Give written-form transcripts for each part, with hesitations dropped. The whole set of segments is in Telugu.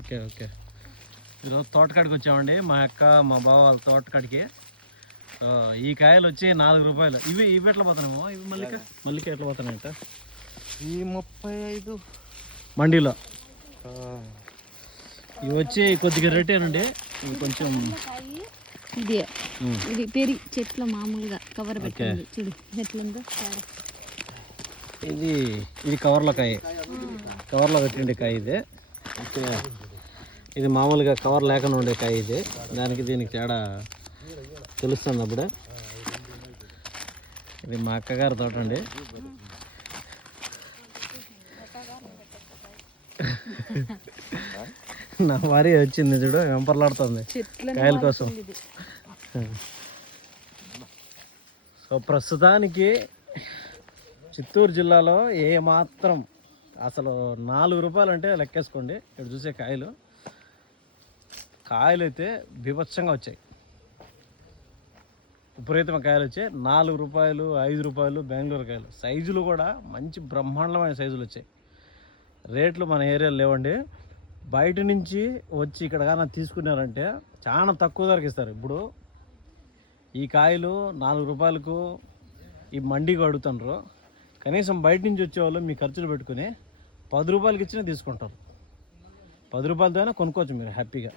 Okay okay. ఈరోజు తోటకాడికి వచ్చామండి, మా అక్క మా బావ వాళ్ళ తోటకాడికి. ఈ కాయలు వచ్చి 4 రూపాయలు. ఇవి ఎట్లా పోతున్నామో, ఇవి మల్లిక ఎట్లా పోతున్నాయంట? ఈ 35 మండీలో. ఇవి వచ్చి కొద్దిగా రేటేనండి, ఇవి కొంచెం. ఇది పెరిగి చెట్లు మామూలుగా కవర్ పెట్టండి, చూడు ఎట్లుందో. ఇది కవర్లో కాయ, కవర్లో కట్టిండే కాయ ఇది. ఇది మామూలుగా కవర్ లేకుండా ఉండే కాయ ఇది. దానికి దీనికి తేడా తెలుస్తుంది అప్పుడే. ఇది మా అక్కగారి తోట అండి. నా భార్య వచ్చింది చూడు, వెంపర్లాడుతుంది కాయల కోసం. సో ప్రస్తుతానికి చిత్తూరు జిల్లాలో ఏమాత్రం అసలు 4 రూపాయలు అంటే లెక్కేసుకోండి. ఇక్కడ చూసే కాయలు అయితే బీభత్సంగా వచ్చాయి. విపరీతమైన కాయలు వచ్చాయి. 4 రూపాయలు, 5 రూపాయలు బెంగళూరు కాయలు. సైజులు కూడా మంచి బ్రహ్మాండమైన సైజులు వచ్చాయి. రేట్లు మన ఏరియాలో లేవండి. బయట నుంచి వచ్చి ఇక్కడ కానీ తీసుకున్నారంటే చాలా తక్కువ ధరకి ఇస్తారు. ఇప్పుడు ఈ కాయలు 4 రూపాయలకు ఈ మండికి అడుగుతున్నారు. కనీసం బయట నుంచి వచ్చేవాళ్ళు మీ ఖర్చులు పెట్టుకుని 10 రూపాయలకి ఇచ్చినా తీసుకుంటారు. 10 రూపాయలతో అయినా కొనుక్కోవచ్చు మీరు హ్యాపీగా.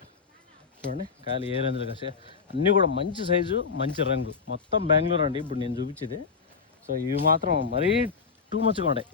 చూడండి కాయలు ఏ రేంజ్లో కాసే, అన్నీ కూడా మంచి సైజు, మంచి రంగు. మొత్తం బెంగళూరు అండి ఇప్పుడు నేను చూపించేది. సో ఇవి మాత్రం మరీ టూ మచ్గా ఉంటాయి.